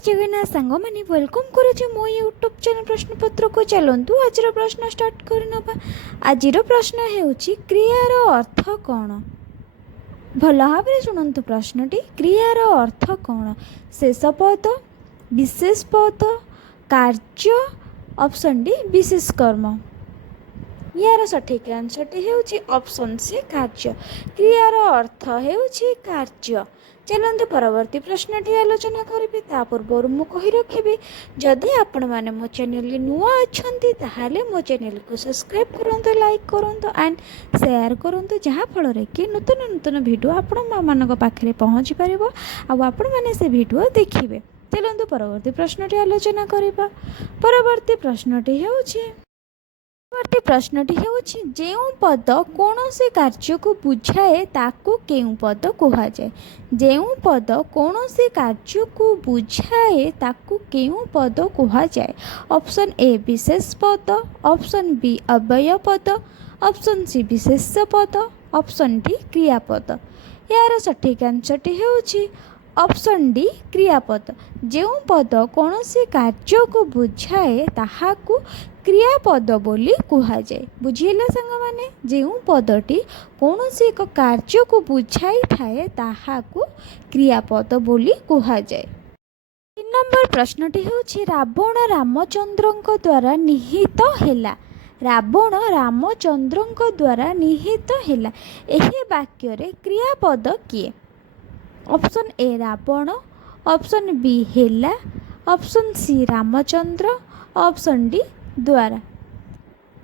जगन्नाथ सांग मैंने वेलकम करुचे मो यूट्यूब चैनल प्रश्नपत्र को। चलतु आज प्रश्न स्टार्ट करनबा। आज प्रश्न हेउची क्रियार अर्थ कौन। भल भाव शुणु प्रश्नटी। क्रियार अर्थ कौन? शेष पद, विशेष पद, कार्य, ऑप्शन डी विशेष कर्म। यार सठिक आंसरटी हेउची ऑप्शन सी कार्य। क्रियार अर्थ हेउची कार्य। चलते परवर्ती प्रश्नटी आलोचना करी। ता पूर्व मु कही रखी जदि आपण मैंने मो चैनल नुआ अच्छी ताहले मो चैनल को सब्सक्राइब करंतु, लाइक करंतु एंड शेयर करंतु, जहाँ फल कि नूतन नूतन वीडियो आपण मान पाखे पहुँची पार आपण मैंने से वीडियो देखिए। चलते परवर्ती प्रश्नटी आलोचना करिबा। परवर्ती प्रश्नटी हेउची प्रश्नटी हेउची जेउ पद कौनसी कार्य को बुझाए ताकू केउ पद कहुए। जेउ पद कौनसी कार्य को बुझाए ताकू केउ पद कहुए। ऑप्शन ए विशेष पद, ऑप्शन बी अव्यय पद, ऑप्शन सी विशेष पद, ऑप्शन डी क्रियापद। यार सठिक आंसरटी हेउची ऑप्शन डी क्रियापद। जेउ पद कौनसी कार्य को बुझाए ताहाकू क्रियापद बोली कहुए। बुझीला सांग माने जेउ पदटी कौनसी एक कार्य को बुझाई थाए ताहाकू क्रियापद बोली कहुए। 3 नंबर प्रश्नटी हेउची रावण रामचंद्रଙ୍କ द्वारा निहित हेला। रावण रामचंद्रଙ୍କ द्वारा निहित हेला। एही वाक्य रे क्रियापद किए? Option A Ravana, option B हेला, option C Ramachandra, option D द्वारा।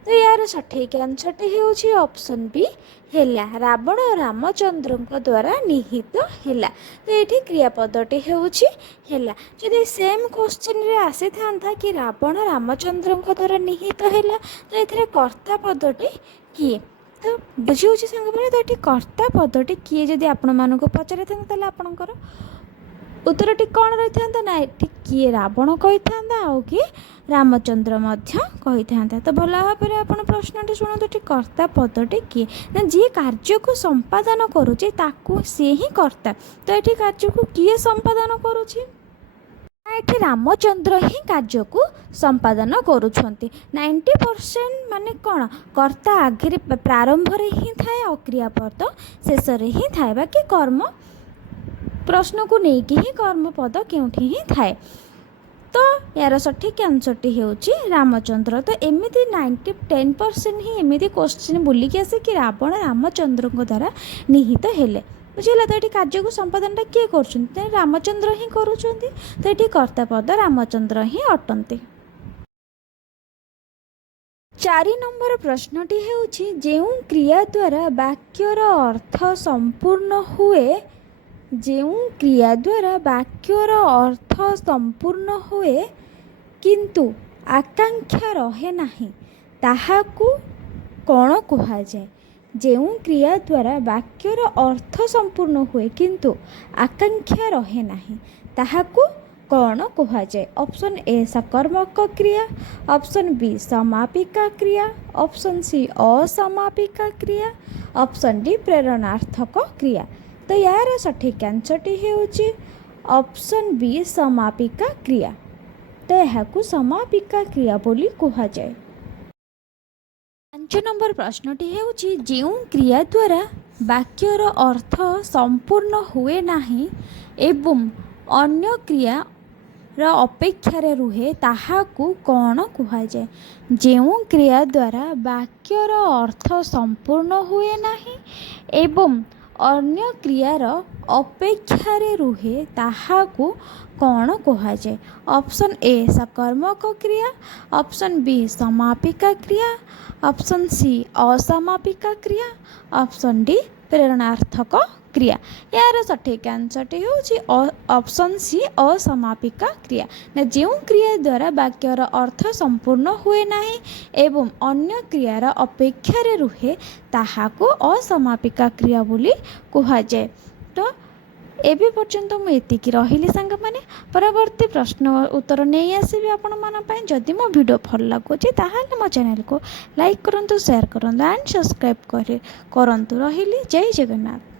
तो यार सठिक आंसरटी हेउची ऑप्शन बी हेला। रावण रामचंद्रଙ୍କ द्वारा निहित हेला। तो ये क्रियापदटी हेउची हेला। जदि सेम क्वेश्चन रे आसी था कि रावण रामचंद्रଙ୍କ द्वारा निहित हेला तो ये कर्ता पदटी किए? तो बुझे सांग मैंने। तो ये कर्ता पदटी किए जदि आपण मानक पचारि था आपणकर उत्तरटी कौन रही था ना ये किए रावण कही था आउ कि रामचंद्र कही था। तो भल भाव में आप प्रश्नटी शुणु। कर्ता पदटी किए ना जी कार्य को संपादन करुचे ताकू सी ही कर्ता। तो ये कार्य को किए संपादन करुचे? ये रामचंद्र ही कार्य को संपादन करुछंती। 90% माने कौन कर्ता आगे प्रारंभ रे ही थाए और क्रियापद शेष रे ही थाए। बाकी कर्म प्रश्न को लेकिन ही कर्मपद केउठी ही थाए। तो यार सठिक आंसरटी हेउची रामचंद्र। तो एमती 10% ही एमती क्वेश्चन बुलिकी आसे कि रावण रामचंद्र द्वारा निहित हेले। बुझेगा? तो ये कार्य को संपादनटा किए कर रामचंद्र ही करुँच। तो ये कर्तापद रामचंद्र ही अटंती। 4 नंबर प्रश्नटी हेउची जेउ क्रिया द्वारा वाक्यर अर्थ संपूर्ण हुए। जेउ क्रिया द्वारा वाक्यर अर्थ संपूर्ण हुए किंतु आकांक्षा रहे नहीं ताहाकू कौन कहुए। जेउ क्रिया द्वारा वाक्यर अर्थ संपूर्ण हुए किंतु आकांक्षा रहे नहीं ताहाकू कौन कहुए। ऑप्शन ए सकर्मक क्रिया, ऑप्शन बी समापिका क्रिया, ऑप्शन सी असमापिका क्रिया, ऑप्शन डी प्रेरणार्थक क्रिया। तो यार सठिक आंसरटी हेउची ऑप्शन बी समापिका क्रिया। तो यह समापिका क्रिया बोली कहुए। 5 नंबर प्रश्नटी हेउची जेउ क्रिया द्वारा वाक्यर अर्थ संपूर्ण हुए नहीं एवं अन्य क्रिया अपेक्षा रुहे ताहाकू कौन कहुए। जेउ क्रिया द्वारा वाक्यर अर्थ संपूर्ण हुए नहीं एवं अन्य क्रियार अपेक्षा रुहे ताहाकू कौन कहुए। ऑप्शन ए सकर्मक क्रिया, ऑप्शन बी समापिका क्रिया, ऑप्शन सी असमापिका क्रिया, ऑप्शन डी प्रेरणार्थक क्रिया। यार सठिक आंसरटी होची ऑप्शन सी असमापिका क्रिया। ना जो क्रिया द्वारा वाक्यर अर्थ संपूर्ण हुए नहीं एवं अन्य क्रियार अपेक्षा रुहे ताहाको असमापिका क्रिया बोली कहुए। तो एबे पर्यंत मुझे रही सांग मैंने परवर्ती प्रश्न उत्तर नहीं आसबि आपण मान पय। जदि मो वीडियो भल लगुच ताहले मो चैनल को लाइक करंतु, शेयर करंतु एंड सब्सक्राइब करंतु। रही जय जगन्नाथ।